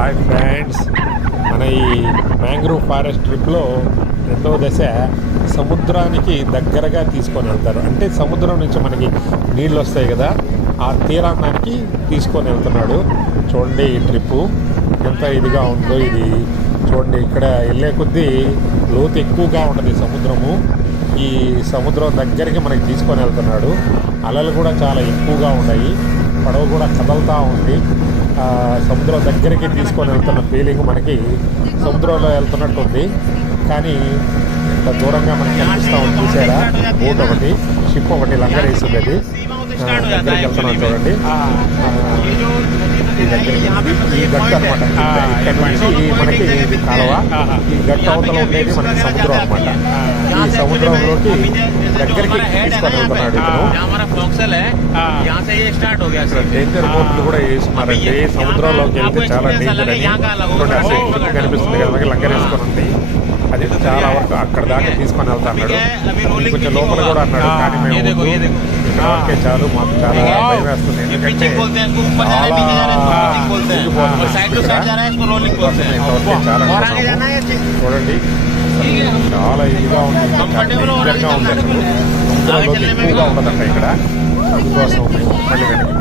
Hi friends, మన ఈ mangrove forest ట్రిప్లో రెండవ దశ సముద్రానికి దగ్గరగా తీసుకొని వెళ్తారు. అంటే సముద్రం నుంచి మనకి నీళ్ళు వస్తాయి కదా, ఆ తీరానికి తీసుకొని వెళ్తున్నాడు. చూడండి ఈ ట్రిప్పు ఎంత ఇదిగా ఉందో. ఇది చూడండి, ఇక్కడ వెళ్ళే కొద్దీ లోతు ఎక్కువగా ఉంటుంది సముద్రము. ఈ సముద్రం దగ్గరికి మనకి తీసుకొని వెళ్తున్నాడు. అలలు కూడా చాలా ఎక్కువగా ఉన్నాయి, పడవ కూడా కదలుతూ ఉంది. సముద్రం దగ్గరికి తీసుకొని వెళ్తున్న ఫీలింగ్ మనకి సముద్రంలో వెళ్తున్నట్టు ఉంది. కానీ ఇంత దూరంగా మనకి కనిపిస్తూ ఉంది, చూసారా? బోట్ ఒకటి, షిప్ ఒకటి లంగరేసింది. అది దగ్గరికి వెళ్తున్నాం చూడండి. ఈ గట్టు అనమాట, ఇక్కడ నుంచి మనకి కాలువ, ఈ గట్టు అవతల ఉండేది మనకి సముద్రం అనమాట. ఈ సముద్రంలోకి దగ్గరికి తీసుకొని వెళ్తున్నాడు ఇతను. డేంజర్ బోట్లు కూడా వేసుకున్నారండి. సముద్రంలోకి వెళ్తే చాలా డేంజర్ అని కనిపిస్తుంది కదా, లంగరేసుకొని ఉంది. అది చాలా వరకు అక్కడ దాకా తీసుకొని వెళ్తా అన్నాడు. కొంచెం లోపల కూడా అన్నాడు, కానీ మేము ఇక్కడ వరకే చాలు, మాకు చాలా భయం వేస్తుంది. ఎందుకంటే చూడండి, చాలా ఇదిగా ఉంది, డేంజర్గా ఉంది. సముద్రంలోకి ఎక్కువగా ఉండదంట ఇక్కడ. అందుకోసం మళ్ళీ వెనక్కి